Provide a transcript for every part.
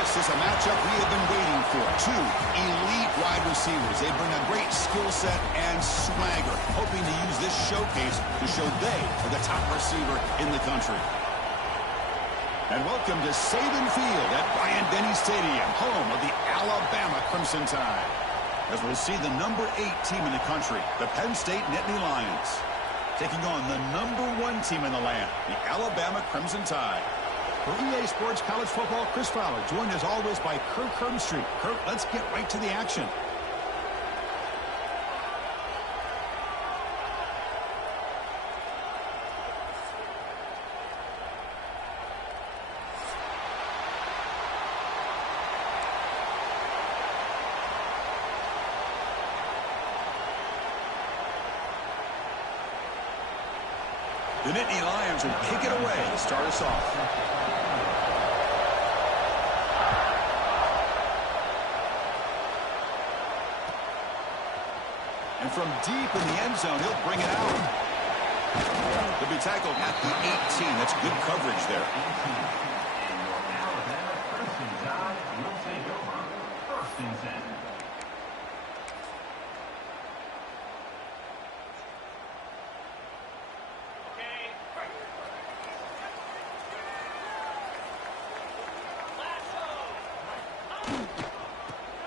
This is a matchup we have been waiting for. Two elite wide receivers. They bring a great skill set and swagger, hoping to use this showcase to show they are the top receiver in the country. And welcome to Saban Field at Bryant-Denny Stadium, home of the Alabama Crimson Tide. As we'll see the number 8 team in the country, the Penn State Nittany Lions, taking on the number 1 team in the land, the Alabama Crimson Tide. For EA Sports College Football, Chris Fowler, joined as always by Kirk Herbstreit. Kirk, let's get right to the action. The Nittany Lions will kick it away to start us off. And from deep in the end zone, he'll bring it out. He'll be tackled at the 18. That's good coverage there.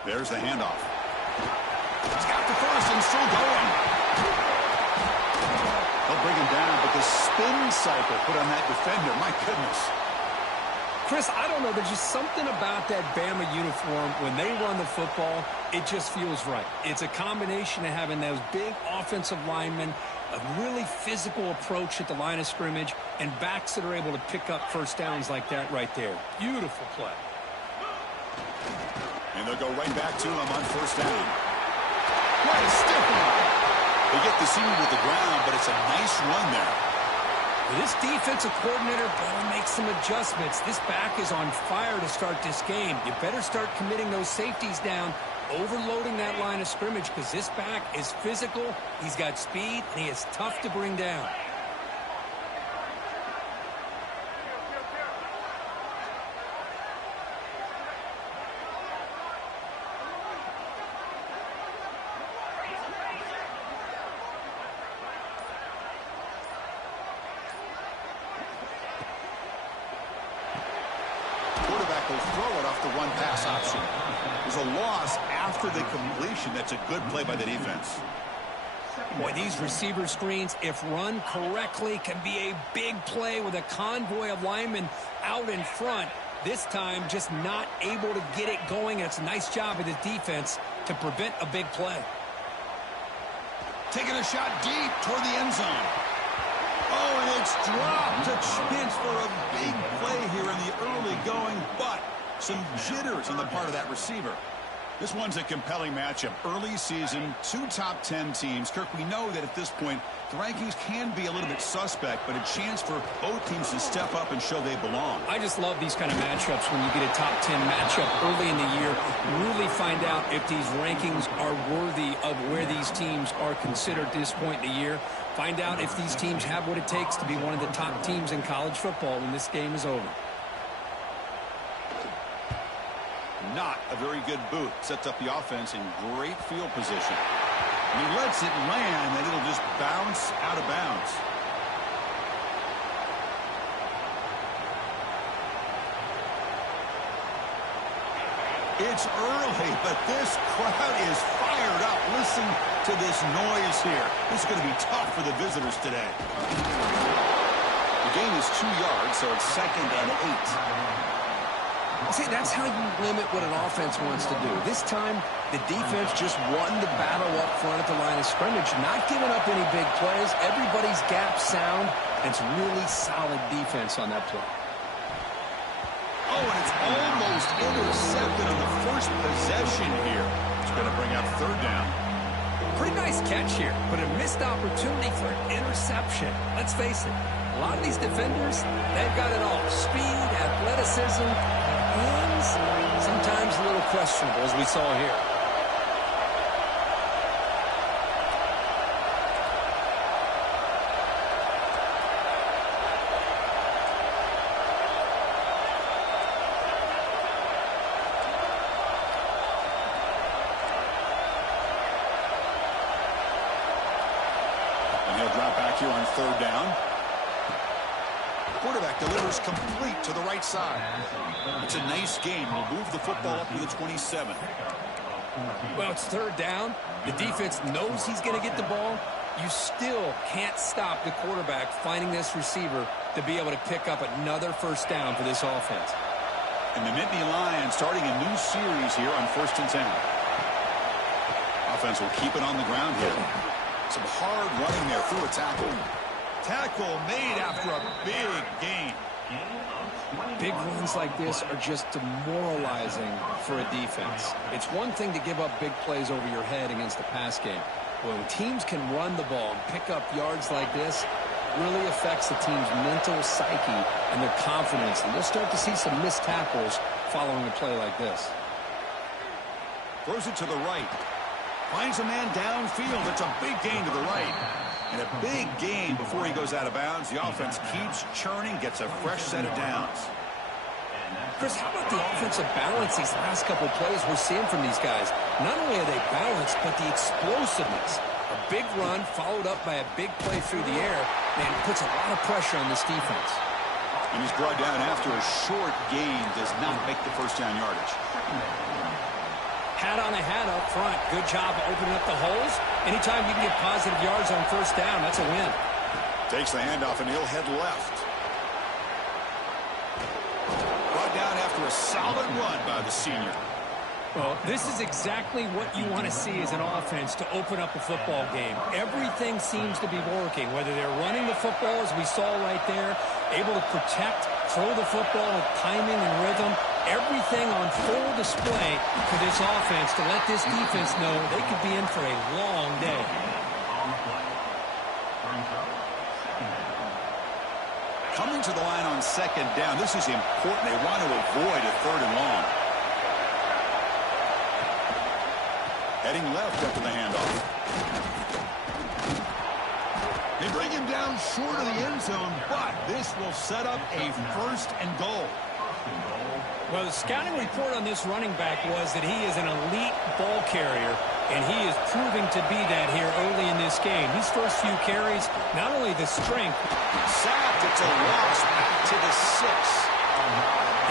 There's the handoff. He's got the first and still going. They'll bring him down, but the spin cycle put on that defender, my goodness. Chris, I don't know. There's just something about that Bama uniform. When they run the football, it just feels right. It's a combination of having those big offensive linemen, a really physical approach at the line of scrimmage, and backs that are able to pick up first downs like that right there. Beautiful play. And they'll go right back to him on first down. What a stiff one. They get the seam with the ground, but it's a nice run there. This defensive coordinator better make some adjustments. This back is on fire to start this game. You better start committing those safeties down, overloading that line of scrimmage, because this back is physical, he's got speed, and he is tough to bring down. Quarterback will throw it off the one-pass option. There's a loss after the completion. That's a good play by the defense. Boy, these receiver screens, if run correctly, can be a big play with a convoy of linemen out in front. This time, just not able to get it going. It's a nice job of the defense to prevent a big play. Taking a shot deep toward the end zone. Oh, and it's dropped. A chance for a big play here in the early going, but some jitters on the part of that receiver. This one's a compelling matchup. Early season, 2 top 10 teams. Kirk, we know that at this point, the rankings can be a little bit suspect, but a chance for both teams to step up and show they belong. I just love these kind of matchups when you get a top 10 matchup early in the year. Really find out if these rankings are worthy of where these teams are considered at this point in the year. Find out if these teams have what it takes to be one of the top teams in college football when this game is over. Not a very good boot. Sets up the offense in great field position. And he lets it land, and it'll just bounce out of bounds. It's early, but this crowd is fired up. Listen to this noise here. This is going to be tough for the visitors today. The gain is 2 yards, so it's 2nd and 8. See, that's how you limit what an offense wants to do. This time, the defense just won the battle up front at the line of scrimmage, not giving up any big plays. Everybody's gap sound, and it's really solid defense on that play. Oh, and it's almost intercepted on the first possession here. It's going to bring up 3rd down. Pretty nice catch here, but a missed opportunity for an interception. Let's face it, a lot of these defenders, they've got it all. Speed, athleticism, and sometimes a little questionable, as we saw here. back here on third down. Quarterback delivers complete to the right side. It's a nice game. We'll move the football up to the 27. Well, it's third down. The defense knows he's going to get the ball. You still can't stop the quarterback finding this receiver to be able to pick up another first down for this offense. And the Nittany Lions starting a new series here on 1st and 10. Offense will keep it on the ground here. Some hard running there through a tackle. Tackle made after a big gain. Big runs like this are just demoralizing for a defense. It's one thing to give up big plays over your head against the pass game. When teams can run the ball and pick up yards like this, it really affects the team's mental psyche and their confidence. And you'll start to see some missed tackles following a play like this. Throws it to the right. Finds a man downfield. It's a big gain to the right. And a big gain before he goes out of bounds. The offense keeps churning, gets a fresh set of downs. Chris, how about the offensive balance these last couple of plays we're seeing from these guys? Not only are they balanced, but the explosiveness. A big run followed up by a big play through the air. Man, it puts a lot of pressure on this defense. And he's brought down after a short gain. Does not make the first down yardage. Hat on a hat up front. Good job opening up the holes. Anytime you can get positive yards on first down, that's a win. Takes the handoff and he'll head left. Brought down after a solid run by the senior. Well, this is exactly what you want to see as an offense to open up a football game. Everything seems to be working, whether they're running the football, as we saw right there, able to protect, throw the football with timing and rhythm. Everything on full display for this offense to let this defense know they could be in for a long day. Coming to the line on second down. This is important. They want to avoid a third and long. Heading left after the handoff. They bring him down short of the end zone, but this will set up a first and goal. Well, the scouting report on this running back was that he is an elite ball carrier, and he is proving to be that here early in this game. These first few carries, not only the strength. Sacked, it's a loss back to the 6.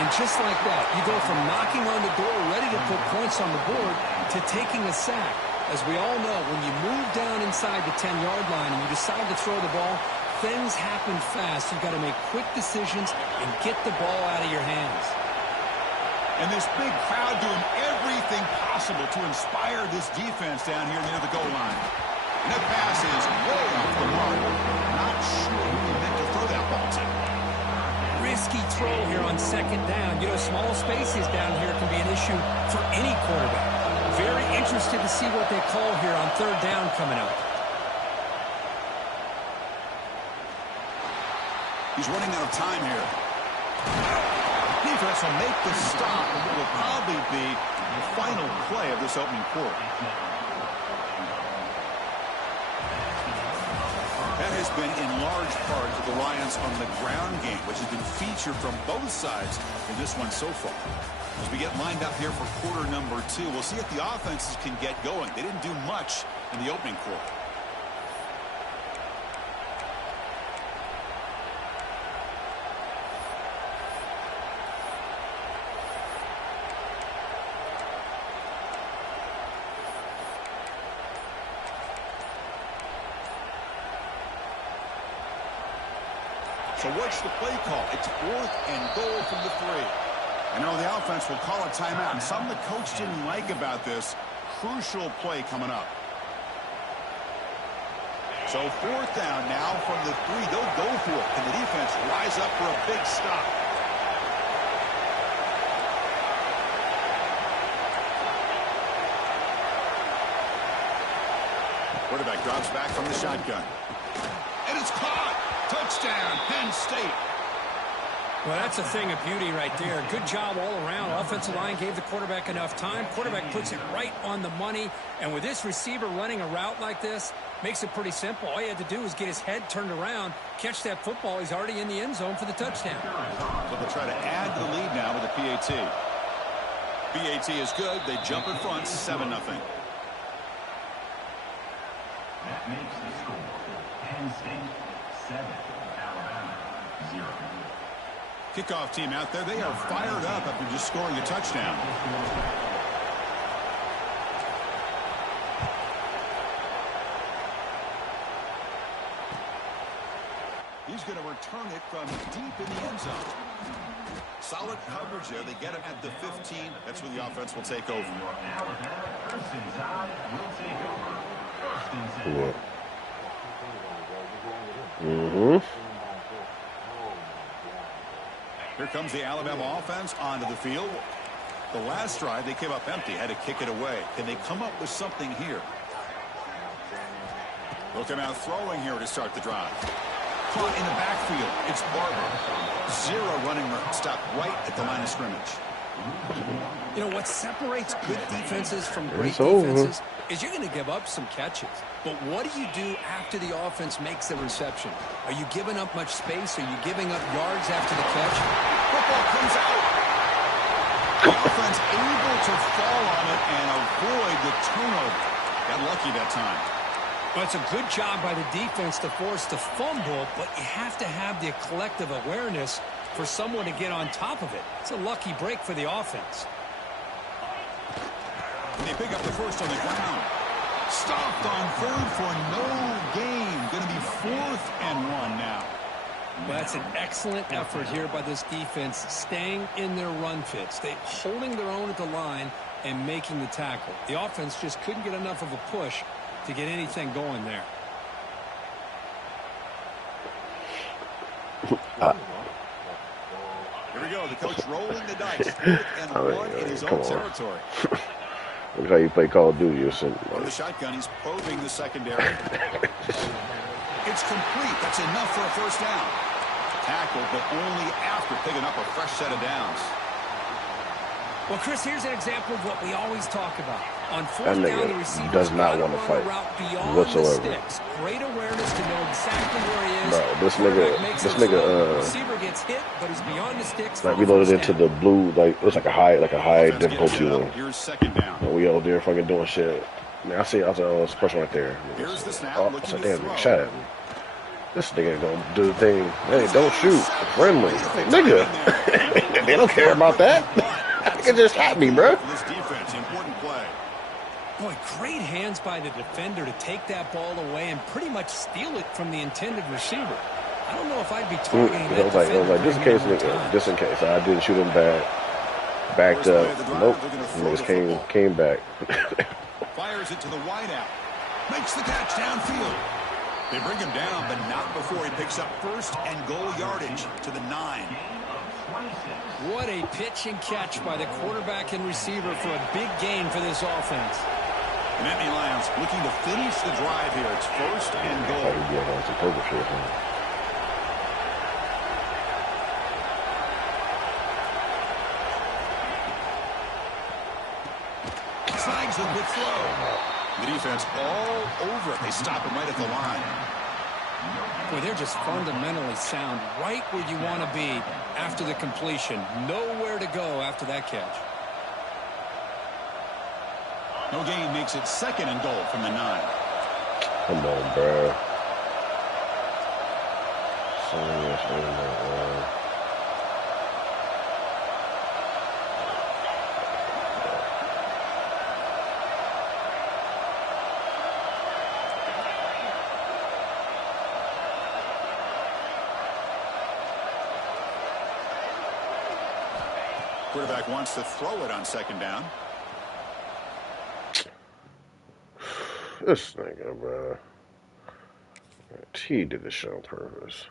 And just like that, you go from knocking on the door, ready to put points on the board, to taking a sack. As we all know, when you move down inside the 10-yard line and you decide to throw the ball, things happen fast. You've got to make quick decisions and get the ball out of your hands. And this big crowd doing everything possible to inspire this defense down here near the goal line. And that pass is way off the mark. Not sure who he meant to throw that ball to. Risky throw here on second down. You know, small spaces down here can be an issue for any quarterback. Very interested to see what they call here on third down coming up. He's running out of time here. Defense will make the stop, and it will probably be the final play of this opening quarter. That has been in large part to the Lions on the ground game, which has been featured from both sides in this one so far. As we get lined up here for quarter number 2, we'll see if the offenses can get going. They didn't do much in the opening quarter. So what's the play call? It's 4th and goal from the 3. I know the offense will call a timeout. Something the coach didn't like about this. Crucial play coming up. So 4th down now from the 3. They'll go for it. Can the defense rise up for a big stop? Quarterback drops back from the shotgun. And it's caught. Touchdown, Penn State. Well, that's a thing of beauty right there. Good job all around. Offensive line gave the quarterback enough time. Quarterback puts it right on the money. And with this receiver running a route like this, makes it pretty simple. All he had to do was get his head turned around, catch that football. He's already in the end zone for the touchdown. So they'll try to add to the lead now with a PAT. PAT is good. They jump in front, 7-0. That makes the score Penn State 7, Alabama 0. Kickoff team out there. They are fired up after just scoring a touchdown. He's going to return it from deep in the end zone. Solid coverage there. They get him at the 15. That's where the offense will take over. Here comes the Alabama offense onto the field. The last drive, they came up empty, had to kick it away. Can they come up with something here? They'll come out throwing here to start the drive. Caught in the backfield. It's Barber. Zero running room. Stopped right at the line of scrimmage. You know, what separates good defenses from great defenses is you're going to give up some catches. But what do you do after the offense makes the reception? Are you giving up much space? Are you giving up yards after the catch? Football comes out. The offense able to fall on it and avoid the turnover. Got lucky that time. Well, it's a good job by the defense to force the fumble, but you have to have the collective awareness for someone to get on top of it. It's a lucky break for the offense. They pick up the first on the ground. Stopped on third for no gain. Going to be 4th and 1 now. Well, that's an excellent effort here by this defense, staying in their run fits. They holding their own at the line and making the tackle. The offense just couldn't get enough of a push to get anything going there. Here we go. The coach rolling the dice. 4th and 1 in his own territory. Look how you play Call of Duty or something. From the shotgun, he's probing the secondary. It's complete. That's enough for a first down. Tackled, but only after picking up a fresh set of downs. Well, Chris, here's an example of what we always talk about. On That 4th down, the nigga receiver does not want to fight whatsoever. Great awareness to know exactly where he is. Bro, this nigga, receiver gets hit, but he's beyond the sticks. like we loaded into the blue, like it was like a high difficulty one. Here's second down. And we out there fucking doing shit. Man, I was like, oh, it's a person right there. Here's the snap. Oh, I said, damn, nigga, shot at me. This nigga gonna do the thing. Hey, don't shoot. Friendly. Nigga. They don't care about that. Nigga just shot me, bro. This defense, important play. Boy, great hands by the defender to take that ball away and pretty much steal it from the intended receiver. I don't know if I'd be targeting that defender. I was like, just in case, nigga, just in case. I didn't shoot him back. Backed up. Nope. Niggas came back. Fires it to the wideout. Makes the catch downfield. They bring him down, but not before he picks up 1st and goal yardage to the 9. What a pitch and catch by the quarterback and receiver for a big gain for this offense. Nittany Lions looking to finish the drive here. It's 1st and goal. Slides the good throw. The defense all over it. They stop him right at the line. Boy, they're just fundamentally sound, right where you want to be after the completion. Nowhere to go after that catch. No gain makes it 2nd and goal from the 9. Come on, bro. Serious, Quarterback wants to throw it on 2nd down. This nigga, bro. He did this shit on purpose.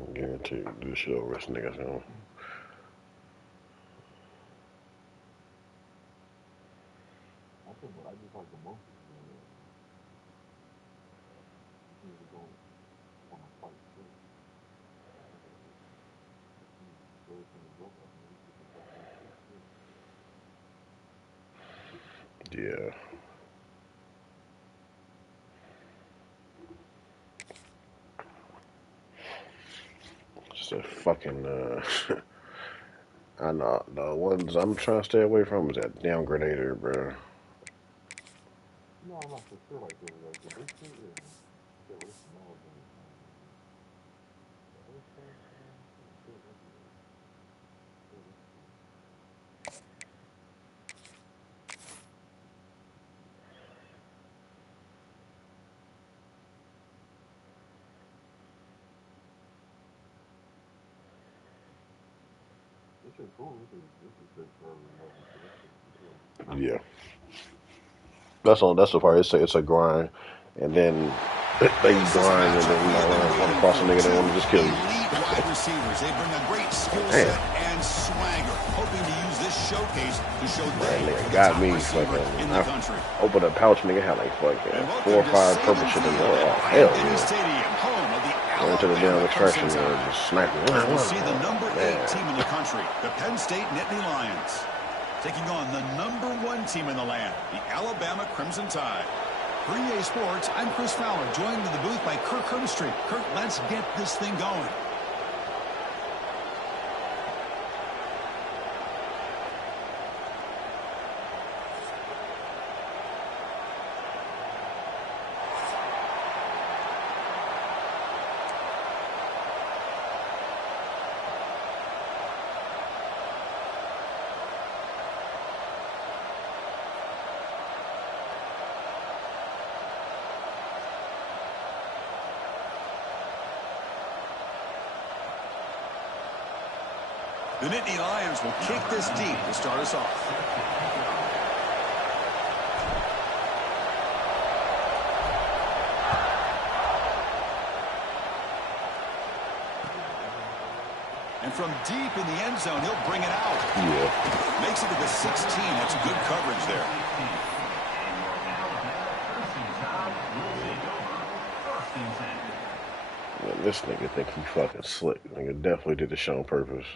I guarantee you, this shit over this nigga's home. Yeah. Just a fucking, I know, the ones I'm trying to stay away from is that damn Grenadier, bro. No, I'm not so sure. Like the big thing is the small thing. This is cool. This is big for level. So this is cool. Yeah. That's the part. It's a grind, and then they grind, and then run across a nigga that want to just kill you. Elite wide receivers. They bring a great skill set and swagger, hoping to use this showcase to show they That are nigga the got top me receiver fucking. in the country. I opened a pouch, nigga, had like fucking And 4 or welcome 5 to purple Saban shit in Field there. at Oh hell High-Denny yeah! Stadium, home of the Went to the damn Alabama extraction Crimson and Tide. just sniping. We'll see the number 8 Man. team in the country, the Penn State Nittany Lions, taking on the number 1 team in the land, the Alabama Crimson Tide. For EA Sports, I'm Chris Fowler, joined in the booth by Kirk Herbstreit. Kirk, let's get this thing going. The Nittany Lions will kick this deep to start us off. And from deep in the end zone, he'll bring it out. Yeah. Makes it to the 16. That's good coverage there. Man, this nigga think he fucking slick. Nigga definitely did this shit on purpose.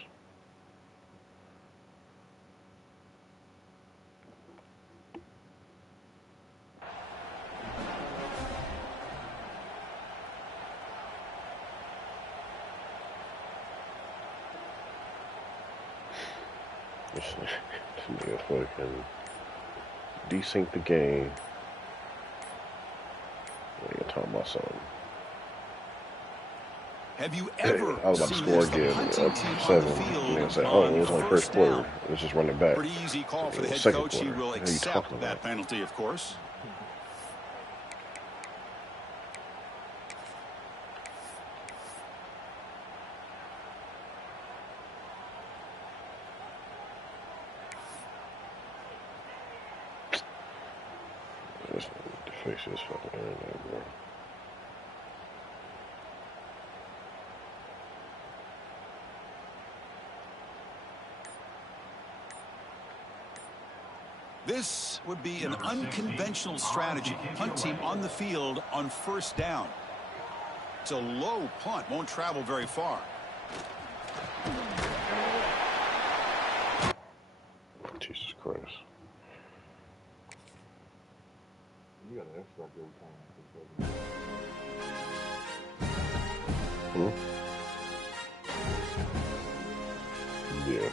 This nigga fucking desync the game. Nigga talking about something. Have you ever I was about to seen score this? The again, punting up team on 7. the field And say, oh, it was on only first first quarter. down. Let's just run it back. Pretty easy call for the head Second coach. He quarter. will What are you accept talking that about? penalty, of course. Just to fix this fucking internet, bro. This would be an unconventional strategy. Punt team on the field on first down. It's a low punt. Won't travel very far. Jesus Christ. You got an extra every time. Yeah.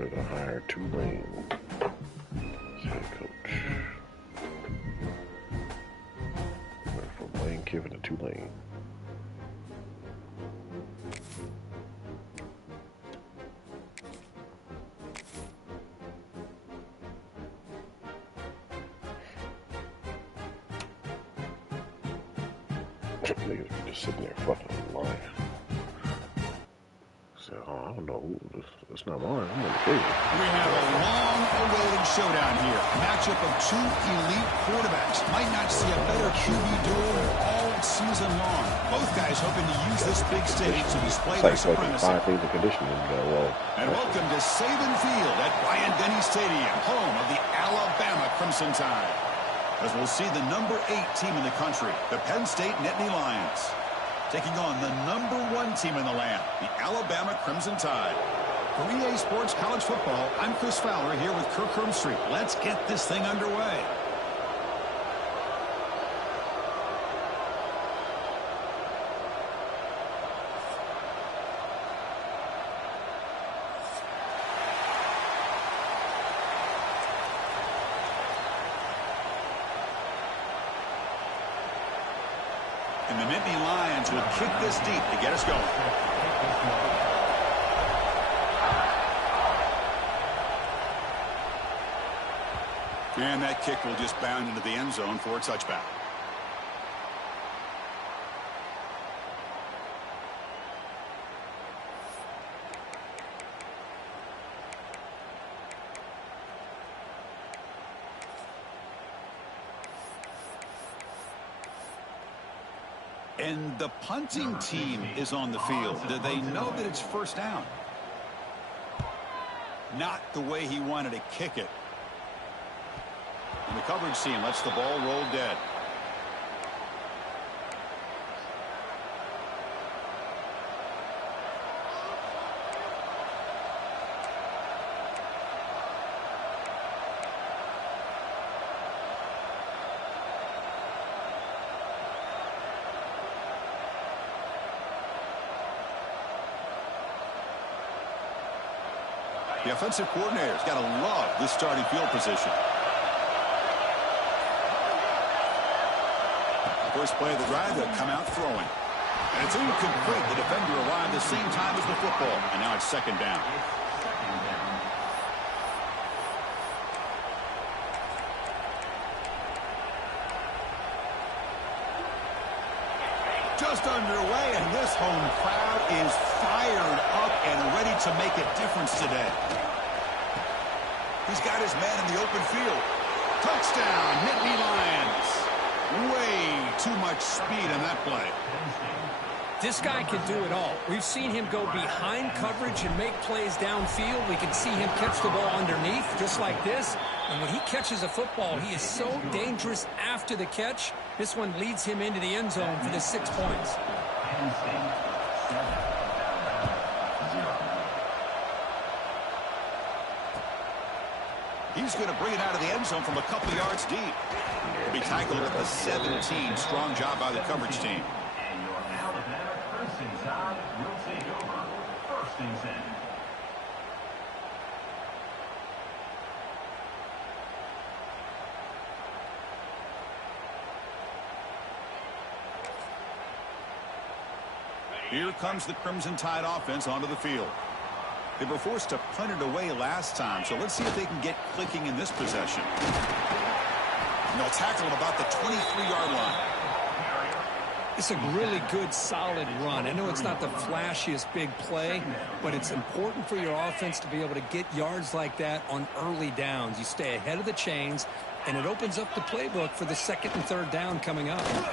order to hire Tulane as head coach. Went from Lane Kiffin to Tulane. Niggas be just sitting there fucking lying. So, I don't know. It's not mine. I'm on the case. We have a long-awaited showdown here. A matchup of two elite quarterbacks. Might not see a better QB duel all season long. Both guys hoping to use this big stage to display their It's like fucking supremacy. 5 things of conditioning. Well, And welcome to Saban Field at Bryant-Denny Stadium, home of the Alabama Crimson Tide. As we'll see the number 8 team in the country, the Penn State Nittany Lions, taking on the number 1 team in the land, the Alabama Crimson Tide. For EA Sports College Football, I'm Chris Fowler here with Kirk Herbstreit. Let's get this thing underway. And the Nittany Lions will kick this deep to get us going. And that kick will just bound into the end zone for a touchback. And the punting team is on the field. Do they know that it's first down? Not the way he wanted to kick it. And the coverage team lets the ball roll dead. The offensive coordinator's got to love this starting field position. First play of the drive, they'll come out throwing. And it's incomplete. The defender arrived the same time as the football. And now it's second down. Just underway, and this home crowd is fired up and ready to make a difference today. He's got his man in the open field. Touchdown, Nittany Lions. Way too much speed in that play. This guy can do it all. We've seen him go behind coverage and make plays downfield. We can see him catch the ball underneath, just like this. And when he catches a football, he is so dangerous after the catch. This one leads him into the end zone for the 6 points. He's going to bring it out of the end zone from a couple yards deep. He'll be tackled at the 17. Strong job by the coverage team. And your Alabama Crimson Tide will take over first and 10. Here comes the Crimson Tide offense onto the field. They were forced to punt it away last time, so let's see if they can get clicking in this possession. And they'll tackle at about the 23-yard line. It's a really good, solid run. I know it's not the flashiest big play, but it's important for your offense to be able to get yards like that on early downs. You stay ahead of the chains, and it opens up the playbook for the second and third down coming up. Tackle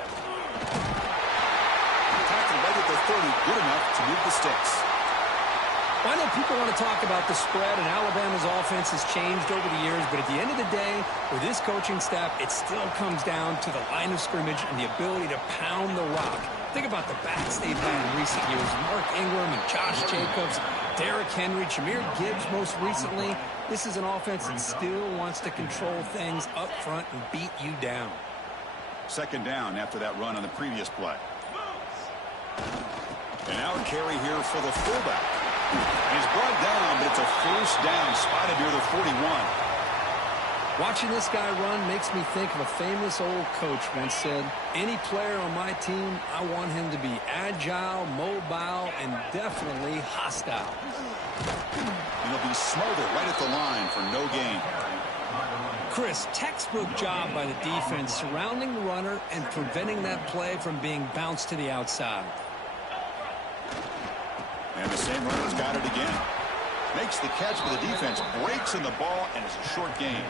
right at the 30, good enough to move the sticks. Well, I know people want to talk about the spread, and Alabama's offense has changed over the years, but at the end of the day, with this coaching staff, it still comes down to the line of scrimmage and the ability to pound the rock. Think about the backs they've had in recent years. Mark Ingram and Josh Jacobs, Derrick Henry, Jahmyr Gibbs most recently. This is an offense that still wants to control things up front and beat you down. Second down after that run on the previous play. And now a carry here for the fullback. He's brought down, but it's a first down, spotted near the 41. Watching this guy run makes me think of a famous old coach once said, any player on my team, I want him to be agile, mobile, and definitely hostile. And he'll be smothered right at the line for no gain. Chris, textbook job by the defense surrounding the runner and preventing that play from being bounced to the outside. And the same runner's got it again. Makes the catch, but the defense breaks in the ball, and it's a short gain.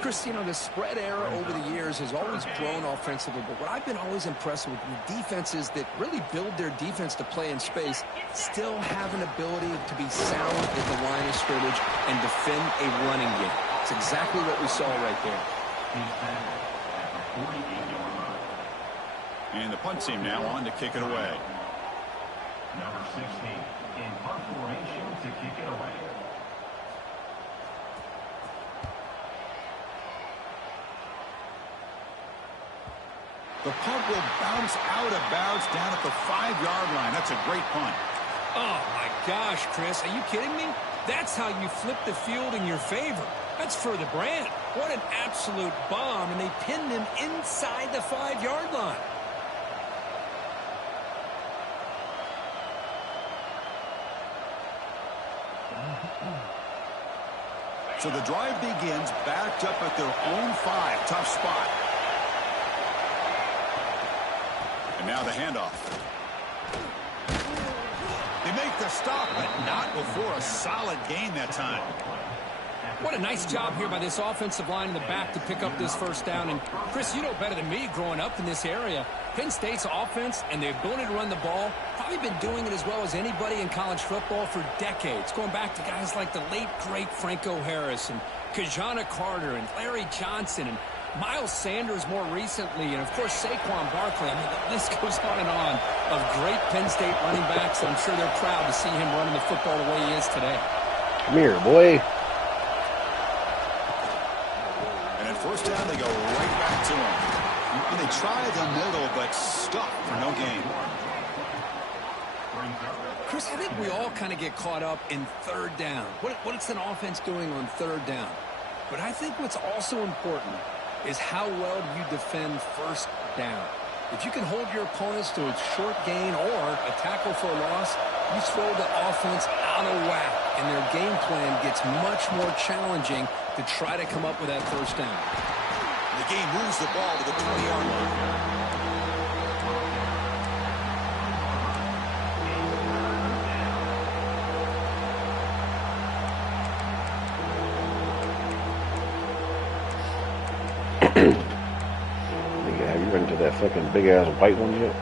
Chris, you know, the spread era over the years has always grown offensively, but what I've been always impressed with defenses that really build their defense to play in space still have an ability to be sound at the line of scrimmage and defend a running game. It's exactly what we saw right there. And the punt team now on to kick it away. Number 16 in punt formation to kick it away. The punt will bounce out of bounds down at the 5-yard line. That's a great punt. Oh, my gosh, Chris. Are you kidding me? That's how you flip the field in your favor. That's for the brand. What an absolute bomb, and they pinned him inside the 5-yard line. So the drive begins backed up at their own 5. Tough spot. And now the handoff. They make the stop, but not before a solid gain that time. What a nice job here by this offensive line in the back to pick up this first down. And, Chris, you know better than me growing up in this area. Penn State's offense and the ability to run the ball, probably been doing it as well as anybody in college football for decades, going back to guys like the late, great Franco Harris and Kajana Carter and Larry Johnson and Miles Sanders more recently, and, of course, Saquon Barkley. I mean, the list goes on of great Penn State running backs, and I'm sure they're proud to see him running the football the way he is today. Come here, boy. And at first down, they go right back to him. And they try the middle, but stuck for no gain. Chris, I think we all kind of get caught up in third down. What's an offense doing on third down? But I think what's also important is how well do you defend first down. If you can hold your opponents to a short gain or a tackle for a loss, you throw the offense out of whack, and their game plan gets much more challenging to try to come up with that first down. The game moves the ball to the 20-yard line. Nigga, have you run into that fucking big ass white one yet?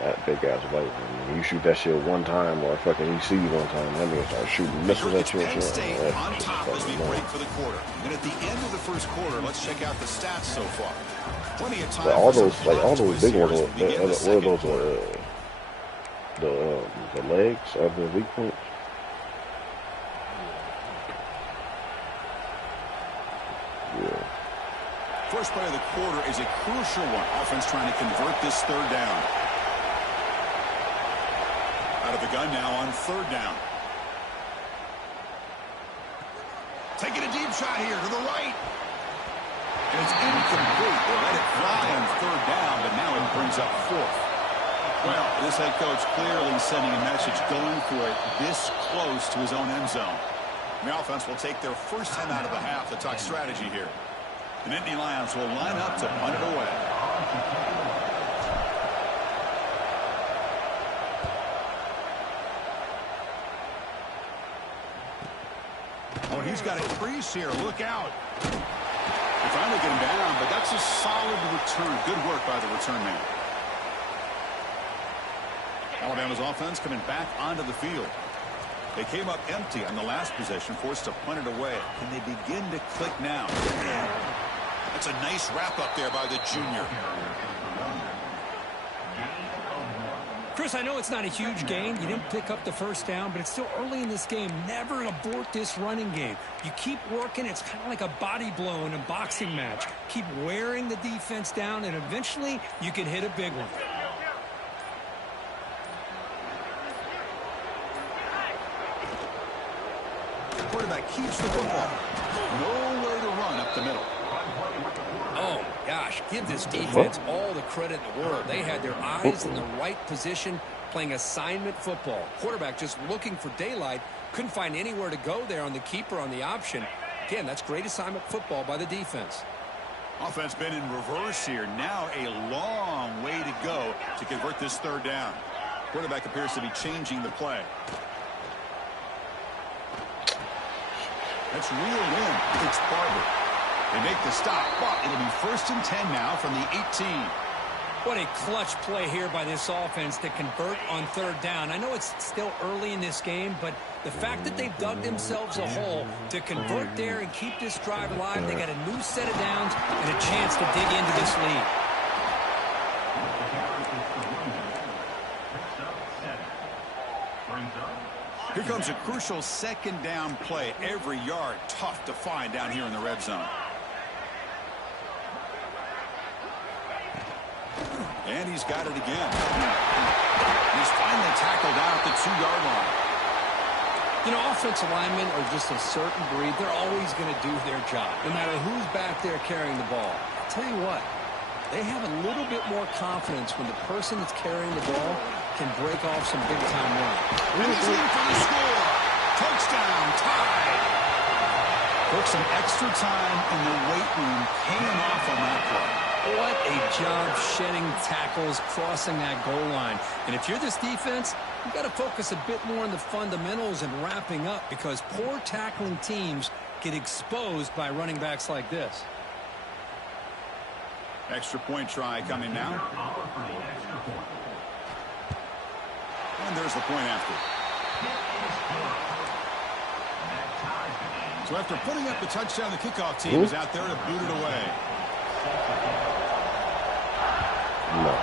That big ass white one. When you shoot that shit one time, or fucking you see one time, that nigga start shooting missiles at you. Penn State on top as we break for the quarter. And at the end of the first quarter, let's check out the stats so far. Plenty of time. But all those big ones, what are those? The legs of the weak points. Yeah. First play of the quarter is a crucial one. Offense trying to convert this third down. Out of the gun now on third down. Taking a deep shot here to the right. And it's incomplete. They let it fly on third down, but now it brings up fourth. Well, this head coach clearly sending a message going for it this close to his own end zone. The offense will take their first 10 out of the half to talk strategy here. The Nittany Lions will line up to punt it away. Oh, and he's got a crease here. Look out. They finally get him down, but that's a solid return. Good work by the return man. Alabama's offense coming back onto the field. They came up empty on the last possession, forced to punt it away. Can they begin to click now? That's a nice wrap up there by the junior. Chris, I know it's not a huge gain. You didn't pick up the first down, but it's still early in this game. Never abort this running game. You keep working. It's kind of like a body blow in a boxing match. Keep wearing the defense down, and eventually you can hit a big one. The quarterback keeps the football. No way to run up the middle. Oh, gosh, give this defense all the credit in the world. They had their eyes in the right position, playing assignment football. Quarterback just looking for daylight. Couldn't find anywhere to go there on the keeper on the option. Again, that's great assignment football by the defense. Offense been in reverse here. Now a long way to go to convert this third down. Quarterback appears to be changing the play. That's reeled in. It's Barber. They make the stop, but it'll be 1st and 10 now from the 18. What a clutch play here by this offense to convert on third down. I know it's still early in this game, but the fact that they've dug themselves a hole to convert there and keep this drive alive, they got a new set of downs and a chance to dig into this lead. Here comes a crucial 2nd down play. Every yard tough to find down here in the red zone. And he's got it again. He's finally tackled out at the 2-yard line. You know, offensive linemen are just a certain breed. They're always going to do their job, no matter who's back there carrying the ball. I'll tell you what, they have a little bit more confidence when the person that's carrying the ball can break off some big-time runs. He's in for the score. Touchdown, tied. Took some extra time in the weight room, paying off on that play. What a job shedding tackles, crossing that goal line. And if you're this defense, you've got to focus a bit more on the fundamentals and wrapping up, because poor tackling teams get exposed by running backs like this. Extra point try coming now. And there's the point after. So after putting up the touchdown, the kickoff team is out there to boot it away. No.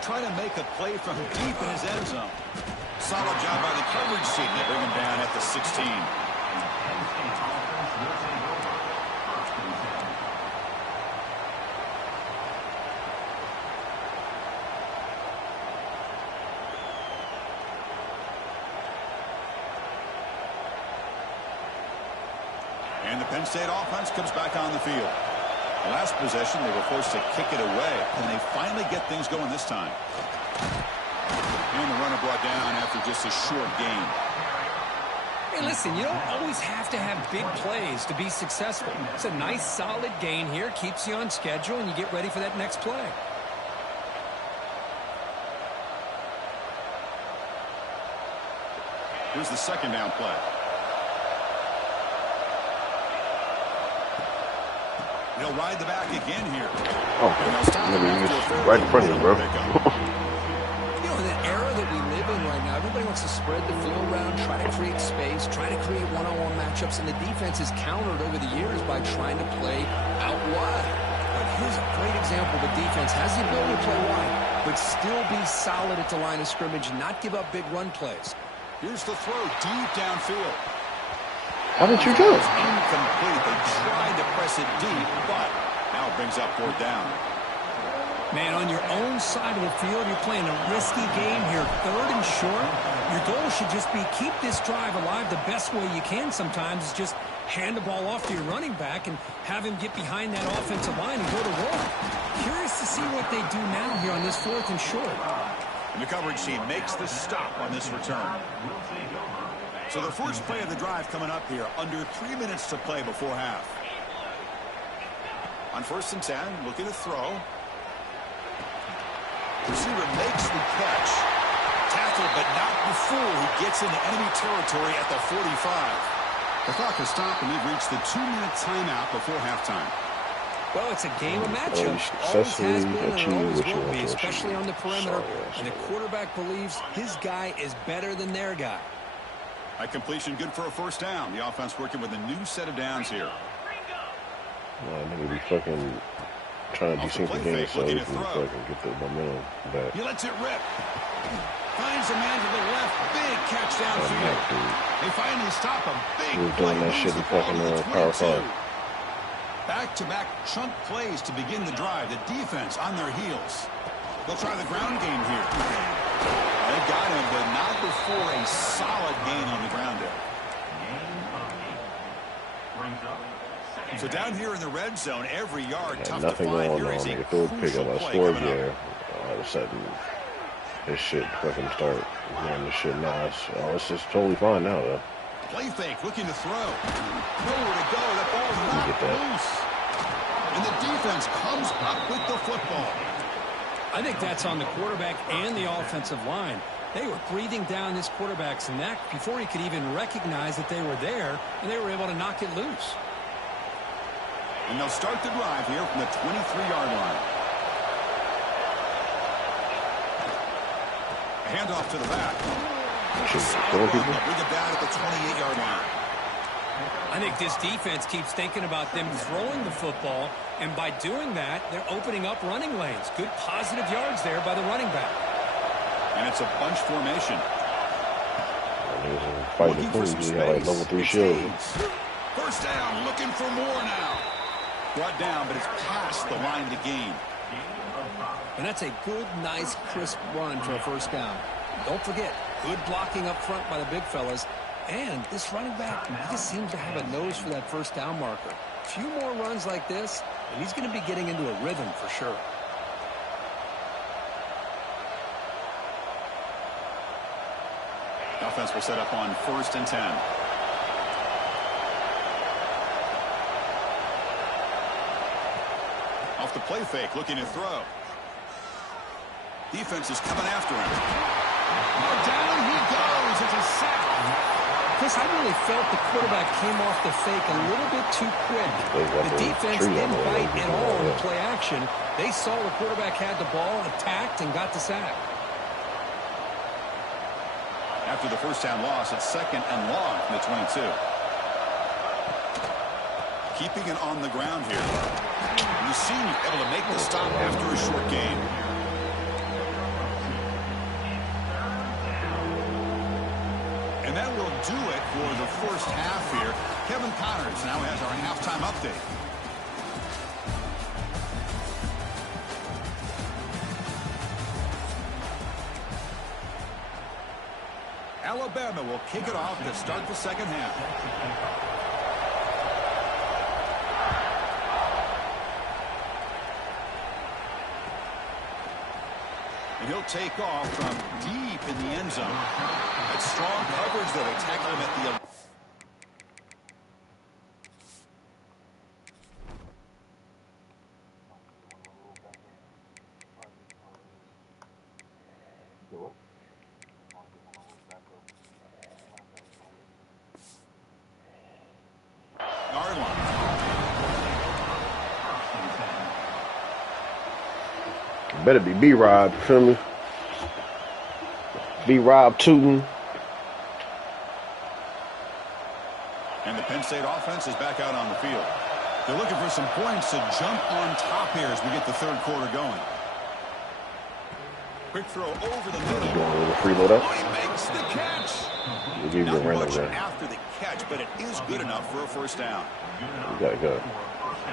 Trying to make a play from deep in his end zone. Solid job by the coverage team. They bring him down at the 16. And the Penn State offense comes back on the field. Last possession, they were forced to kick it away, and they finally get things going this time. And the runner brought down after just a short gain. Hey, listen, you don't always have to have big plays to be successful. It's a nice, solid gain here, keeps you on schedule, and you get ready for that next play. Here's the 2nd down play. He'll ride the back again here. Oh, right in front of you, bro. You know, in the era that we live in right now, everybody wants to spread the field around, try to create space, try to create one-on-one matchups, and the defense is countered over the years by trying to play out wide. But here's a great example. The defense has the ability to play wide, but still be solid at the line of scrimmage and not give up big run plays. Here's the throw deep downfield. How did you do it? Incomplete. They tried to press it deep, but now it brings up 4th down. Man, on your own side of the field, you're playing a risky game here, 3rd and short. Your goal should just be keep this drive alive the best way you can sometimes is just hand the ball off to your running back and have him get behind that offensive line and go to work. Curious to see what they do now here on this 4th and short. And the coverage team makes the stop on this return. So the first play of the drive coming up here, under 3 minutes to play before half. On 1st and 10, looking to throw. Receiver makes the catch. Tackled, but not before he gets into enemy territory at the 45. The clock has stopped, and we've reached the 2-minute timeout before halftime. Well, it's a game of matchups. Always has been and always will be, especially on the perimeter. And the quarterback believes his guy is better than their guy. At completion, good for a 1st down. The offense working with a new set of downs here. Nigga be fucking trying to be Off the seen play for games fake, so looking we to can throw. fucking get the momentum back. He lets it rip. Finds a man to the left. Big catch downfield. They finally stop him. Big He was play. doing that shit Moves in the ball fucking to the Power 22. 5. Back-to-back chunk plays to begin the drive. The defense on their heels. They'll try the ground game here. They got him, but not before a solid gain on the ground there. So down here in the red zone, every yard Had tough to nothing find. going Here on. is a Nigga threw a pick up. crucial I play scored coming up. there. All of a sudden, this shit fucking start doing this shit now. It's just totally fine now, though. Play fake, looking to throw. Nowhere to go. That ball's You get knocked that. loose. And the defense comes up with the football. I think that's on the quarterback and the offensive line. They were breathing down this quarterback's neck before he could even recognize that they were there, and they were able to knock it loose. And they'll start the drive here from the 23-yard line. A handoff to the back. Shit, Solid throwing run. people. They'll bring it down at the 28-yard line. I think this defense keeps thinking about them throwing the football, and by doing that, they're opening up running lanes. Good positive yards there by the running back. And it's a bunch formation. Niggas are fighting the Looking for pool. some He had like space. level 3 It's shield. Hayes. First down, looking for more now. Brought down, but it's past the line to gain. And that's a good, nice, crisp run for a first down. Don't forget, good blocking up front by the big fellas. And this running back, he just seems to have a nose for that first down marker. A few more runs like this, and he's going to be getting into a rhythm for sure. Offense will set up on 1st and 10. Off the play fake, looking to throw. Defense is coming after him. Oh, down he goes. It's a sack. Chris, I really felt the quarterback came off the fake a little bit too quick. The defense didn't bite at all in the play action. They saw the quarterback had the ball, attacked, and got the sack. After the first down loss, it's 2nd and long from the 22. Keeping it on the ground here. And the senior able to make the stop after a short gain. And that will do it for the first half here. Kevin Connors now has our halftime update. Alabama will kick it off to start the second half. And he'll take off from deep in the end zone. That's strong coverage, though. They tackle him at the... yard line. Better be B-Rob, feel me? B-Rob tootin'. And the Penn State offense is back out on the field. They're looking for some points to jump on top here as we get the third quarter going. Quick throw over the middle. Doing a little freeload up. Oh, he makes the catch. We'll give you a Not random much there. after the catch, but it is good enough for a first down. You gotta go.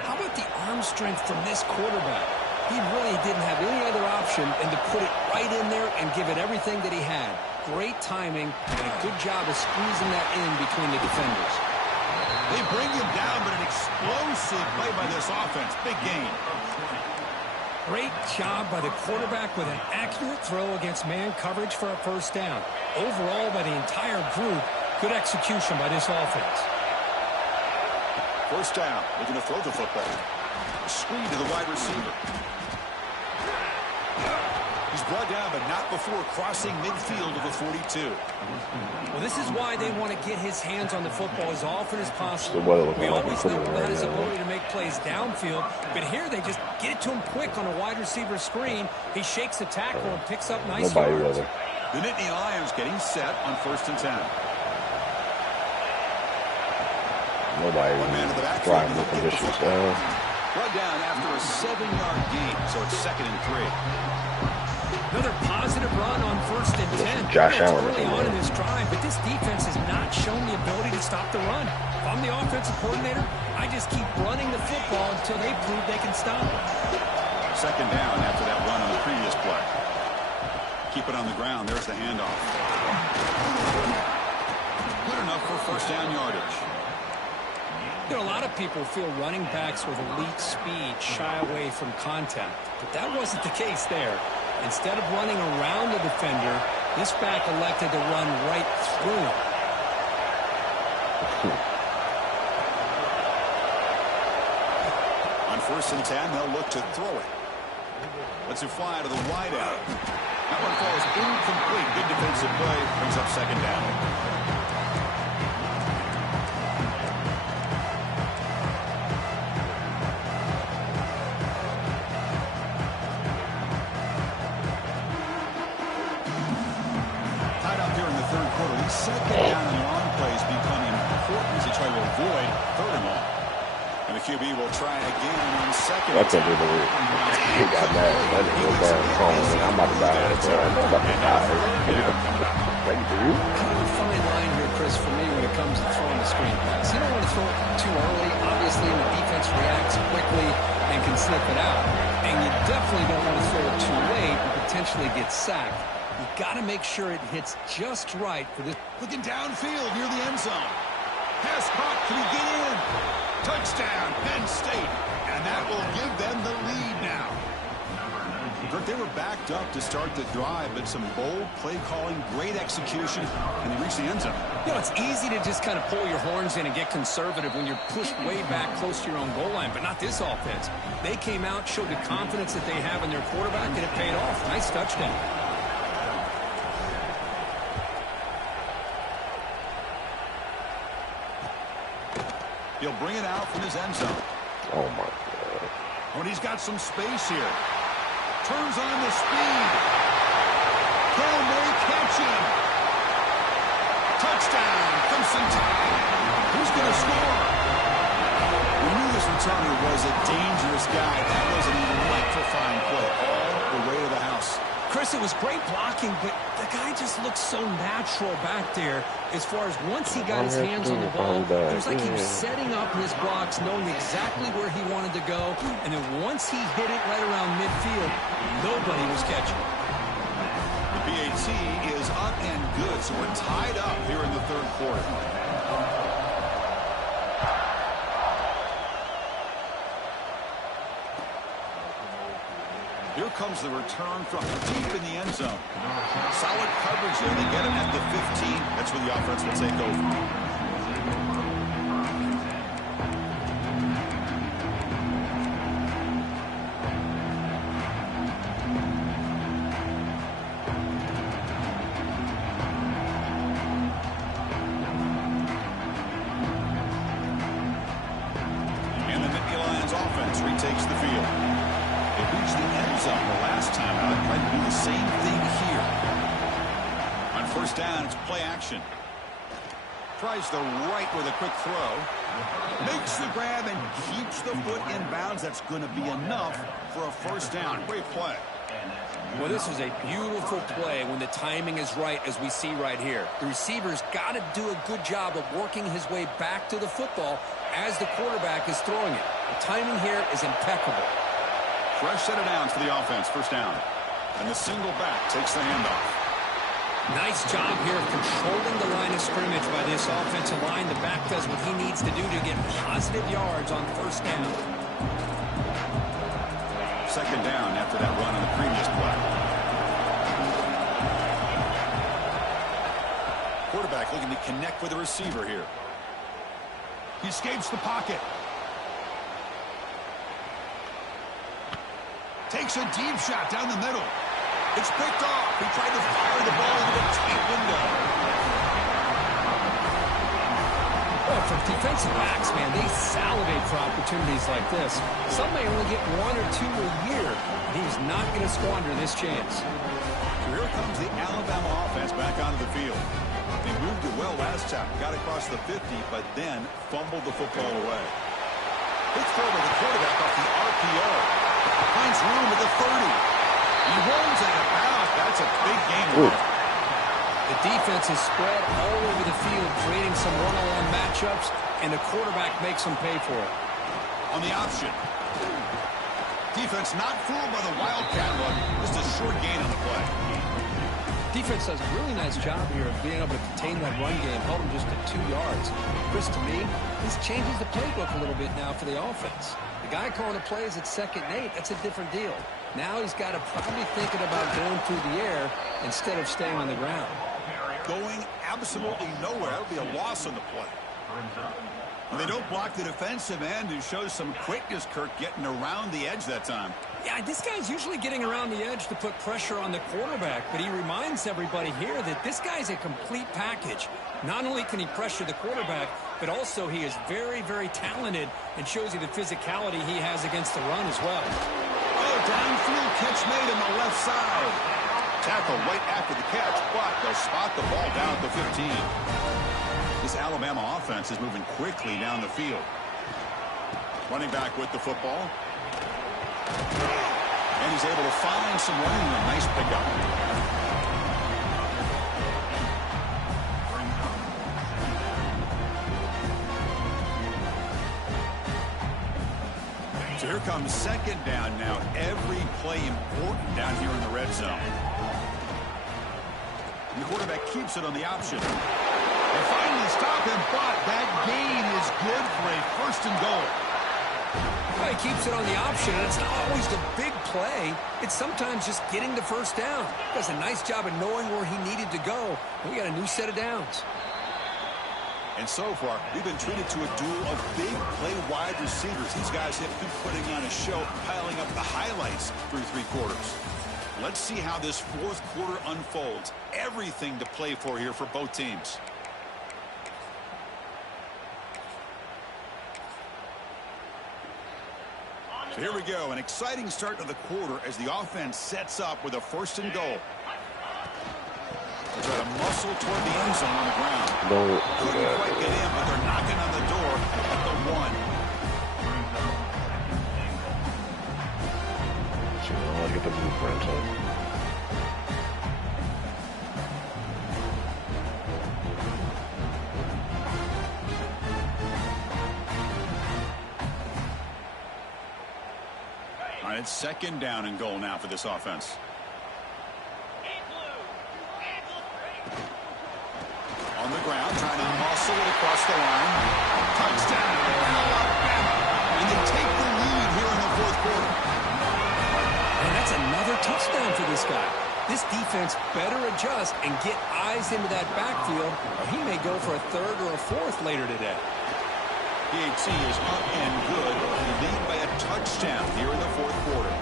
How about the arm strength from this quarterback? He really didn't have any other option than to put it right in there and give it everything that he had. Great timing and a good job of squeezing that in between the defenders. They bring him down, but an explosive play by this offense. Big gain. Great job by the quarterback with an accurate throw against man coverage for a first down. Overall, by the entire group, good execution by this offense. First down. Looking to throw the football. Screen to the wide receiver. He's brought down, but not before crossing midfield of the 42. Well, this is why they want to get his hands on the football as often as possible. So what it look We like always I'm know putting it about right his now. ability to make plays downfield, but here they just get it to him quick on a wide receiver screen. He shakes the tackle and picks up nice Nobody yards. rather. The Nittany Lions getting set on 1st and 10. Nobody One man in the backfield. thriving in conditions. Brought down after a 7-yard gain, so it's 2nd and 3. Another positive run on 1st and 10. Josh It's Allen early is in on there. in this drive, but this defense has not shown the ability to stop the run. If I'm the offensive coordinator, I just keep running the football until they prove they can stop it. 2nd down after that run on the previous play. Keep it on the ground. There's the handoff. Good enough for 1st down yardage. You know, a lot of people feel running backs with elite speed shy away from contact, but that wasn't the case there. Instead of running around the defender, this back elected to run right through him. On 1st and 10, they'll look to throw it. Let's it fly to the wideout. That one falls incomplete. Good defensive play. Brings up 2nd down. Second down and long plays become important as they try to avoid 3rd and long. And the QB will try again on 2nd. I can't believe he got mad. That nigga was down the phone. I'm about to die. I'm about to die. Thank you. Kind of a fine line here, Chris, for me when it comes to throwing the screen pass. You don't want to throw it too early. Obviously, the defense reacts quickly and can snip it out. And you definitely don't want to throw it too late and potentially get sacked. You got to make sure it hits just right for this. Looking downfield near the end zone. Pass caught. Can he get in? Touchdown, Penn State. And that will give them the lead now. They were backed up to start the drive, but some bold play calling, great execution, and they reached the end zone. You know, it's easy to just kind of pull your horns in and get conservative when you're pushed way back close to your own goal line, but not this offense. They came out, showed the confidence that they have in their quarterback, and it paid off. Nice touchdown. He'll bring it out from his end zone. Oh, my God. When he's got some space here. Turns on the speed. Can they catch him? Touchdown, Crimson Tide. Who's going to score? We knew this returner was a dangerous guy. That was an electrifying play all the way to the house. Chris, it was great blocking, but the guy just looks so natural back there as far as once he got his hands on the ball, it was like he was setting up his blocks, knowing exactly where he wanted to go, and then once he hit it right around midfield, nobody was catching. The BAT is up and good, so we're tied up here in the 3rd quarter. Here comes the return from deep in the end zone. Solid coverage here. They get him at the 15. That's where the offense will take over. And the Nittany Lions offense retakes the field. They reached the end zone the last time out. Tried to do the same thing here. On 1st down, it's play action. Tries the right with a quick throw. Makes the grab and keeps the foot in bounds. That's going to be enough for a 1st down. Great play. Well, this was a beautiful play when the timing is right, as we see right here. The receiver's got to do a good job of working his way back to the football as the quarterback is throwing it. The timing here is impeccable. Fresh set of downs for the offense. 1st down. And the single back takes the handoff. Nice job here of controlling the line of scrimmage by this offensive line. The back does what he needs to do to get positive yards on 1st down. 2nd down after that run on the previous play. Quarterback looking to connect with the receiver here. He escapes the pocket. Takes a deep shot down the middle. It's picked off. He tried to fire the ball into the tight window. Well, for defensive backs, man, they salivate for opportunities like this. Some may only get 1 or 2 a year. He's not going to squander this chance. So here comes the Alabama offense back onto the field. They moved it well last time. Got across the 50, but then fumbled the football away. Big throw by the quarterback off the RPO. Finds room at the 30. He rolls out of bounds. That's a big game. The defense is spread all over the field, creating some one-on-one matchups, and the quarterback makes them pay for it. On the option. Defense not fooled by the Wildcat run. Just a short gain on the play. Defense does a really nice job here of being able to contain that run game, held him just at 2 yards. Chris, to me, this changes the playbook a little bit now for the offense. The guy calling the plays at 2nd and 8, that's a different deal. Now he's got to probably thinking about going through the air instead of staying on the ground. Going absolutely nowhere. That would be a loss on the play. Well, they don't block the defensive end, who shows some quickness, Kirk, getting around the edge that time. Yeah, this guy's usually getting around the edge to put pressure on the quarterback, but he reminds everybody here that this guy's a complete package. Not only can he pressure the quarterback, but also he is very, very talented and shows you the physicality he has against the run as well. Oh, downfield catch made on the left side. Tackle right after the catch, but they'll spot the ball down at the 15. This Alabama offense is moving quickly down the field. Running back with the football. And he's able to find some running room. Nice pickup. So here comes 2nd down now. Every play important down here in the red zone. And the quarterback keeps it on the option. They finally stop him, but that gain is good for a 1st and goal. Well, he keeps it on the option, and it's not always the big play. It's sometimes just getting the 1st down. Does a nice job of knowing where he needed to go. We got a new set of downs. And so far, we've been treated to a duel of big play wide receivers. These guys have been putting on a show, piling up the highlights through 3 quarters. Let's see how this 4th quarter unfolds. Everything to play for here for both teams. So here we go, an exciting start to the quarter as the offense sets up with a 1st and goal. They try to muscle toward the end zone on the ground. Couldn't quite get in, but they're knocking on the door at the 1. So I'll get the blueprints on. All right, it's 2nd down and goal now for this offense. On the ground, trying to muscle it across the line. Touchdown, Alabama. And they take the lead here in the 4th quarter. And that's another touchdown for this guy. This defense better adjust and get eyes into that backfield, or he may go for a 3rd or a 4th later today. PAT is up and good. They lead by a touchdown here in the 4th quarter.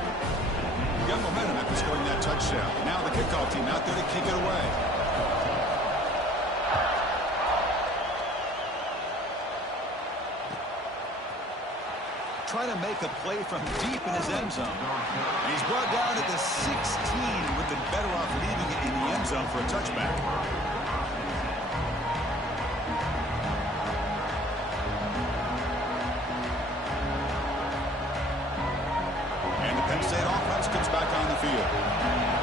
Got momentum after scoring that touchdown. Now the kickoff team out there to kick it away. Trying to make a play from deep in his end zone. And he's brought down at the 16, with the better off leaving it in the end zone for a touchback. And the Penn State offense comes back on the field.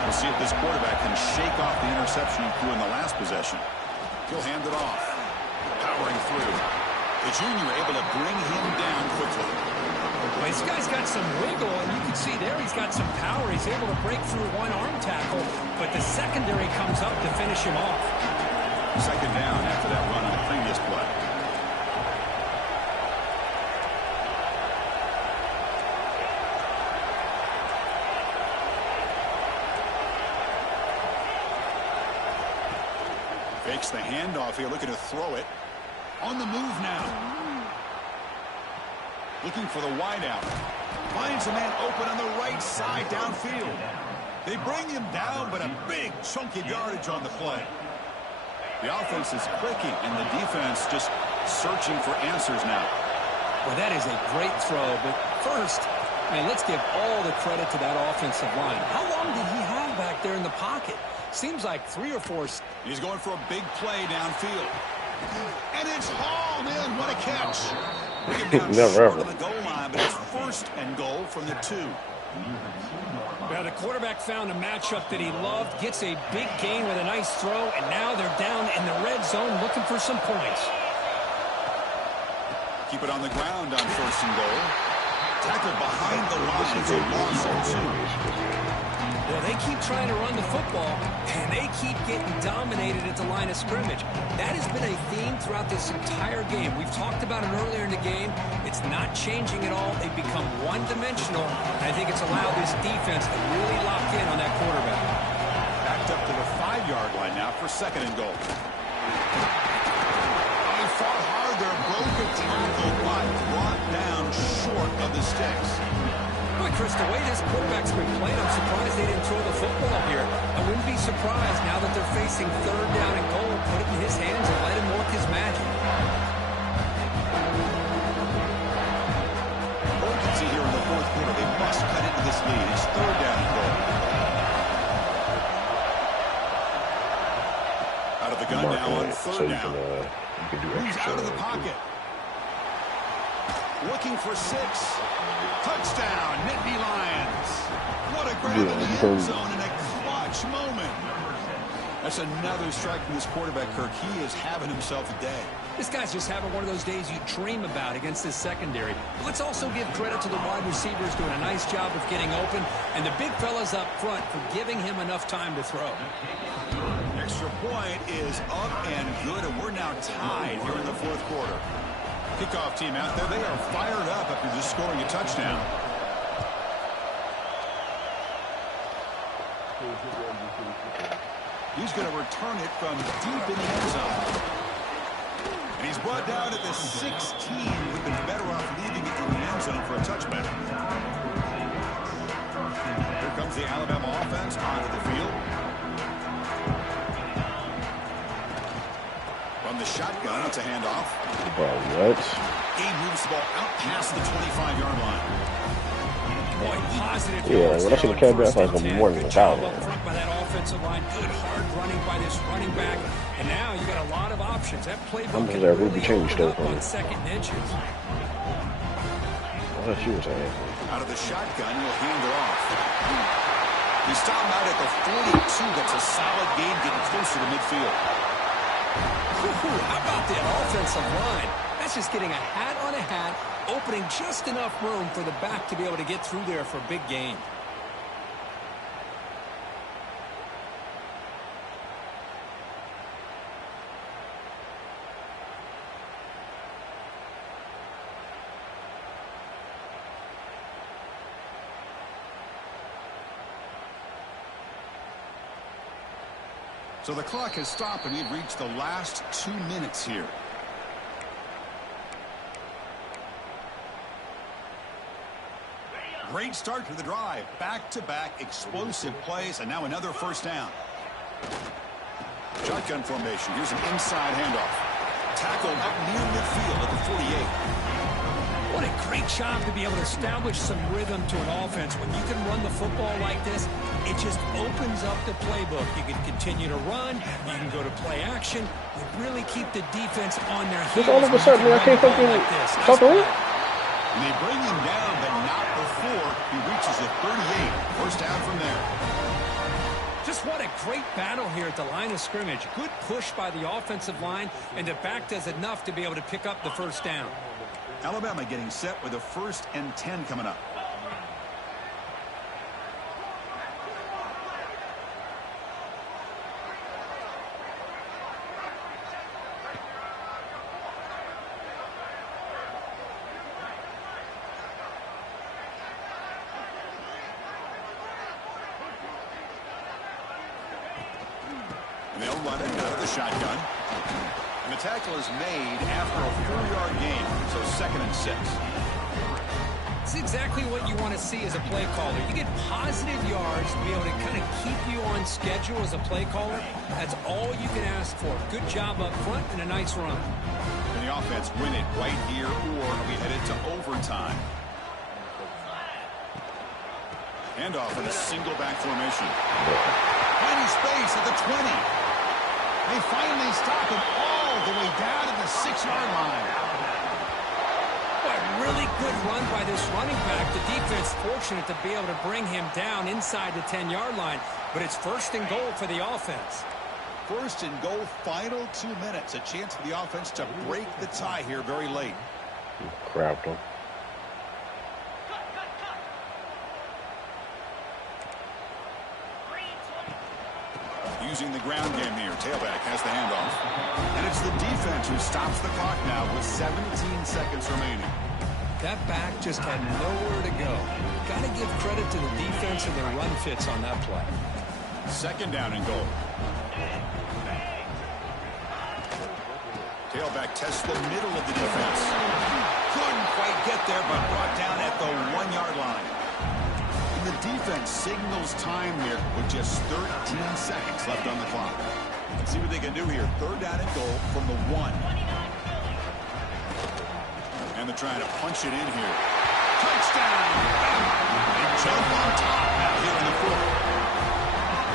We'll see if this quarterback can shake off the interception he threw in the last possession. He'll hand it off. Powering through. The junior able to bring him down quickly. Well, this guy's got some wiggle, and you can see there he's got some power. He's able to break through one arm tackle, but the secondary comes up to finish him off. 2nd down after that run on the previous play. Fakes the handoff here, looking to throw it. On the move now. Looking for the wideout. Finds a man open on the right side downfield. They bring him down, but a big chunk of yardage on the play. The offense is clicking, and the defense just searching for answers now. Well, that is a great throw, but first, man, let's give all the credit to that offensive line. How long did he have back there in the pocket? Seems like 3 or 4. He's going for a big play downfield. And it's hauled in. What a catch. Never ever. The goal line, but it's first and goal from the 2. Well, the quarterback found a matchup that he loved, gets a big gain with a nice throw, and now they're down in the red zone looking for some points. Keep it on the ground on first and goal. Tackled behind the line. It's a loss of 2. Well, they keep trying to run the football, and they keep getting dominated at the line of scrimmage. That has been a theme throughout this entire game. We've talked about it earlier in the game. It's not changing at all. They've become one-dimensional, and I think it's allowed this defense to really lock in on that quarterback. Backed up to the 5-yard line now for second and goal. He fought hard there, broke a tackle, but brought down short of the sticks. Boy, Chris, the way this quarterback's been playing, I'm surprised they didn't throw the football here. I wouldn't be surprised now that they're facing third down and goal. Put it in his hands and let him work his magic. Urgency here in the fourth quarter. They must cut into this lead. It's third down and goal. Out of the gun now on third down. You can do Moves extra out of the pocket. Looking for 6. Touchdown, Nittany Lions. What a grab in the end zone in a clutch moment. That's another strike from this quarterback, Kirk. He is having himself a day. This guy's just having one of those days you dream about against this secondary. But let's also give credit to the wide receivers doing a nice job of getting open, and the big fellas up front for giving him enough time to throw. Extra point is up and good, and we're now tied here in the fourth quarter. Kickoff team out there. They are fired up after just scoring a touchdown. He's going to return it from deep in the end zone. And he's brought down at the 16. We've been better off leaving it in the end zone for a touchback. Here comes the Alabama offense onto the field. From the shotgun, it's a handoff. what? He moves the ball out past the 25-yard line. Boy, positive. Yeah, when I see the Cowboys, I was going to be more than a foul. Up front by that offensive line. Good hard running by this running back. And now you got a lot of options. That playbook can that really Ruby changed open up though, on second and inches. I thought she was saying. Out of the shotgun, he'll hand it off. He stopped out at the 42. That's a solid gain, getting closer to midfield. How about that offensive line? That's just getting a hat on a hat, opening just enough room for the back to be able to get through there for a big gain. So the clock has stopped, and we've reached the last 2 minutes here. Great start to the drive. Back-to-back explosive plays, and now another first down. Shotgun formation. Here's an inside handoff. Tackled up near midfield at the 48. What a great job to be able to establish some rhythm to an offense. When you can run the football like this, it just opens up the playbook. You can continue to run. You can go to play action. You really keep the defense on their heels. Just all of a sudden, I can't fucking talk to him. And they bring him down, but not before he reaches the 38. First down from there. Just what a great battle here at the line of scrimmage. Good push by the offensive line, and the back does enough to be able to pick up the first down. Alabama getting set with a 1st and 10 coming up. And they'll run it out of the shotgun. And the tackle is made after a 4-yard gain, so 2nd and 6. It's exactly what you want to see as a play caller. You get positive yards to be able to kind of keep you on schedule as a play caller. That's all you can ask for. Good job up front and a nice run. And the offense win it right here, or we headed to overtime. Handoff in a single back formation. Finding space at the 20. They finally stop him all the way down to the 6-yard line. really good run by this running back. The defense fortunate to be able to bring him down inside the 10-yard line, but it's 1st and goal for the offense. 1st and goal, final 2 minutes. A chance for the offense to break the tie here very late. Crapped him. Using the ground game here. Tailback has the handoff. And it's the defense who stops the clock now with 17 seconds remaining. That back just had nowhere to go. Got to give credit to the defense and their run fits on that play. 2nd down and goal. Tailback tests the middle of the defense. Couldn't quite get there, but brought down at the 1-yard line. And the defense signals time here with just 13 seconds left on the clock. Let's see what they can do here. 3rd down and goal from the 1. And they're trying to punch it in here. Touchdown! Big jump on top now here in the 4th.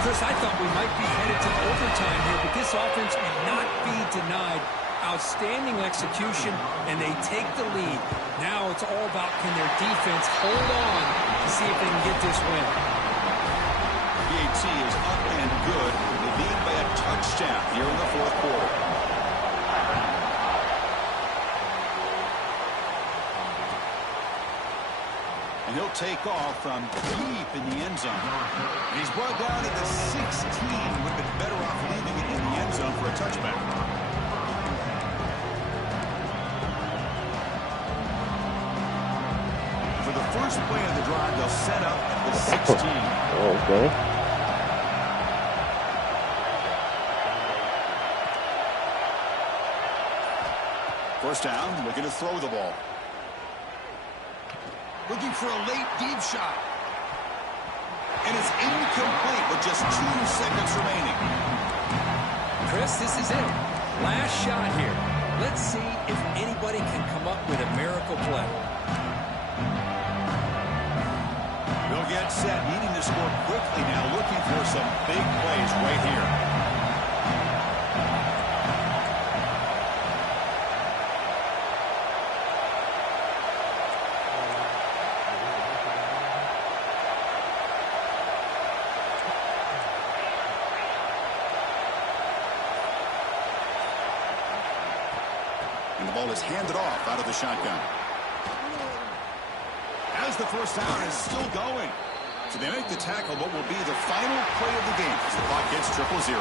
Chris, I thought we might be headed to overtime here, but this offense would not be denied. Outstanding execution, and they take the lead. Now it's all about can their defense hold on to see if they can get this win. BAT is up and good. They lead by a touchdown here in the 4th quarter. And he'll take off from deep in the end zone. And he's brought down at the 16. Would have been better off leaving it in the end zone for a touchback. For the first play of the drive, they'll set up at the 16. Okay. First down, looking to throw the ball. Looking for a late deep shot. And it's incomplete with just 2 seconds remaining. Chris, this is it. Last shot here. Let's see if anybody can come up with a miracle play. They'll get set, needing to score quickly now, looking for some big plays right here. And the ball is handed off out of the shotgun. As the first down is still going. So they make the tackle, what will be the final play of the game as the clock hits 0-0.